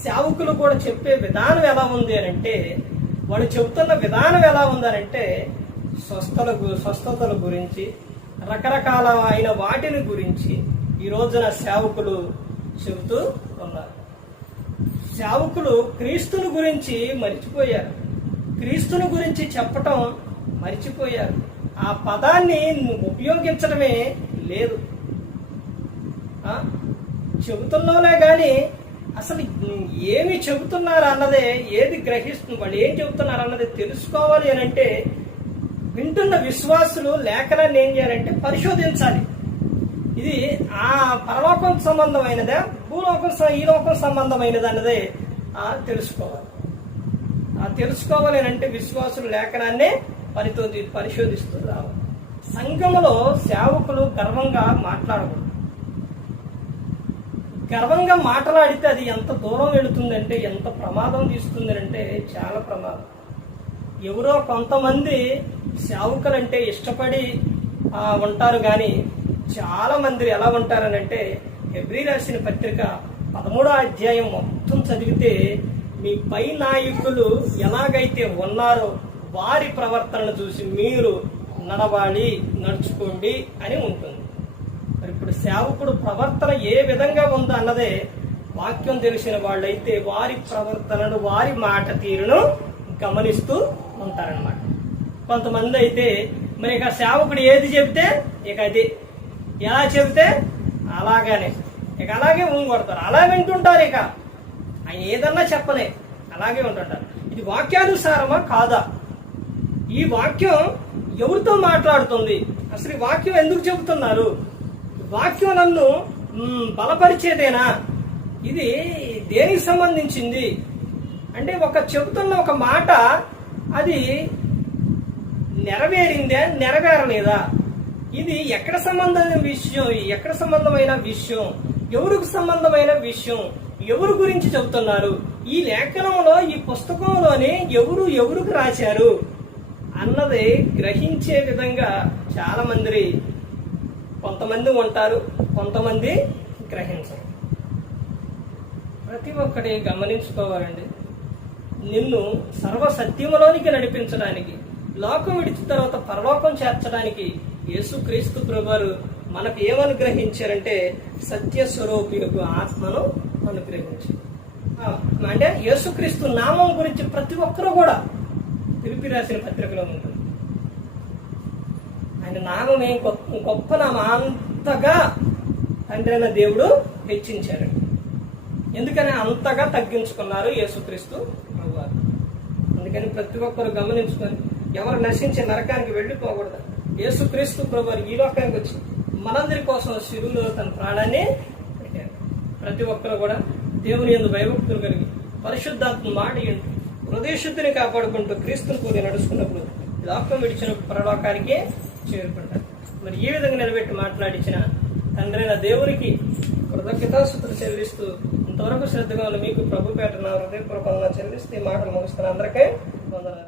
సేవకులు కూడా చెప్పే విధానం ఎలా ఉంది అని అంటే, వాళ్ళు చెబుతున్న విధానం ఎలా ఉందనంటే స్వస్థతల గురించి, రకరకాల అయిన వాటిని గురించి ఈ రోజున సేవకులు చెబుతూ ఉన్నారు. సేవకులు క్రీస్తుని గురించి మర్చిపోయారు. క్రీస్తుని గురించి చెప్పటం మర్చిపోయారు. ఆ పదాన్ని ఉపయోగించడమే లేదు. చెబుతున్నావులే కానీ అసలు ఏమి చెబుతున్నారు అన్నదే, ఏది గ్రహిస్తుంది, వాళ్ళు ఏం చెబుతున్నారు అన్నది తెలుసుకోవాలి అని అంటే వింటున్న విశ్వాసులు లేఖనాన్ని ఏం చేయాలంటే పరిశోధించాలి. ఇది ఆ పరలోకం సంబంధమైనదా, ఈ లోకం సంబంధమైనది అన్నదే తెలుసుకోవాలి. తెలుసుకోవాలి అని అంటే విశ్వాసులు లేఖనాన్నే పరిశోధిస్తూ రావాలి. సంఘములో సేవకులు గర్వంగా మాట్లాడకూడదు. గర్వంగా మాట్లాడితే అది ఎంత దూరం వెళుతుందంటే, ఎంత ప్రమాదం తీస్తుందంటే చాలా ప్రమాదం. ఎవరో కొంతమంది సేవకులంటే ఇష్టపడి ఉంటారు కానీ చాలా మంది ఎలా ఉంటారనంటే, హెబ్రీ రాసిన పత్రిక 13వ అధ్యాయం మొత్తం చదివితే మీ పై నాయకులు ఎలాగైతే ఉన్నారో వారి ప్రవర్తనను చూసి మీరు నడుచుకోండి అని ఉంటుంది. మరి ఇప్పుడు సేవకుడు ప్రవర్తన ఏ విధంగా ఉందో అన్నదే వాక్యం తెలిసిన వాళ్ళైతే వారి ప్రవర్తనను, వారి మాట తీరును గమనిస్తూ ఉంటారన్నమాట. కొంతమంది అయితే మరి ఇక సేవకుడు ఏది చెబితే ఇక అది, ఎలా చెబితే అలాగానే, ఇక అలాగే కొడతారు, అలా వింటుంటారు. ఇక ఆయన ఏదన్నా చెప్పలే, అలాగే ఉంటుంటారు. ఇది వాక్యానుసారమా కాదా? ఈ వాక్యం ఎవరితో మాట్లాడుతుంది? అసలు ఈ వాక్యం ఎందుకు చెబుతున్నారు? వాక్యం నన్ను బలపరిచేదేనా? ఇది దేనికి సంబంధించింది అంటే, చెబుతున్న ఒక మాట అది నెరవేరిందా, నెరవేరలేదా? ఇది ఎక్కడ సంబంధమైన విషయం, ఎవరికి సంబంధమైన విషయం, ఎవరు గురించి చెబుతున్నారు, ఈ లేఖనంలో, ఈ పుస్తకంలోనే ఎవరికి రాశారు అన్నది గ్రహించే విధంగా చాలా మంది, కొంతమంది ఉంటారు, కొంతమంది గ్రహించరు. ప్రతి ఒక్కటి గమనించుకోవాలండి. నిన్ను సర్వసత్యములోనికి నడిపించడానికి, లోకం విడిచిన తర్వాత పరలోకం చేర్చడానికి యేసుక్రీస్తు ప్రభువారు మనకు ఏమనుగ్రహించారంటే సత్య స్వరూపియగు ఆత్మను అనుగ్రహించారు. అంటే యేసుక్రీస్తు నామం గురించి ప్రతి ఒక్కరూ కూడా ఫిలిప్పీ రాసిన పత్రికలో ఉంటుంది. ఆయన నామం ఏం గొప్ప నామం, అంతగా తండ్రి అయిన దేవుడు హెచ్చించారు. ఎందుకని అంతగా తగ్గించుకున్నారు యేసుక్రీస్తు ప్రభువారు. అందుకని ప్రతి ఒక్కరు గమనించుకొని ఎవరు నశించే నరకానికి వెళ్ళిపోకూడదు. యేసుక్రీస్తు ప్రభువారు ఈ లోకానికి వచ్చి మనందరి కోసం శిలువలో తన ప్రాణాన్ని పెట్టారు. ప్రతి ఒక్కరు కూడా దేవుని యందు భయభక్తులు కలిగి పరిశుద్ధాత్మ మాట వింటూ హృదయశుద్ధిని కాపాడుకుంటూ క్రీస్తుని పోలి నడుచుకున్నప్పుడు లోకం విడిచిన పరలోకానికి చేరుకుంటారు. మరి ఈ విధంగా నిలబెట్టి మాట్లాడించిన తండ్రి అయిన దేవునికి కృతజ్ఞతాస్తుతులు చెల్లిస్తూ ఇంతవరకు శ్రద్ధగా మీకు ప్రభుపేట నా హృదయపూర్వకంగా చెల్లిస్తూ ఈ మాటలు ముగిస్తున్న అందరికీ వందనాలు.